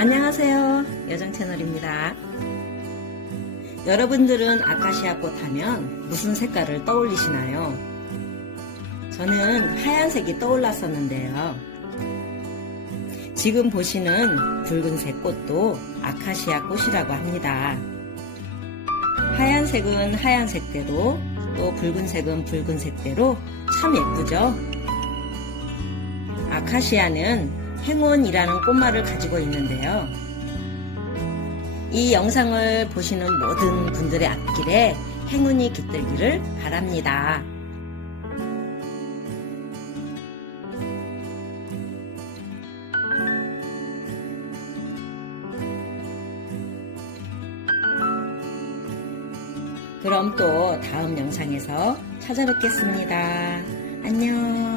안녕하세요. 여정 채널입니다. 여러분들은 아카시아 꽃 하면 무슨 색깔을 떠올리시나요? 저는 하얀색이 떠올랐었는데요. 지금 보시는 붉은색 꽃도 아카시아 꽃이라고 합니다. 하얀색은 하얀색대로 또 붉은색은 붉은색대로 참 예쁘죠? 아카시아는 행운이라는 꽃말을 가지고 있는데요. 이 영상을 보시는 모든 분들의 앞길에 행운이 깃들기를 바랍니다. 그럼 또 다음 영상에서 찾아뵙겠습니다. 안녕.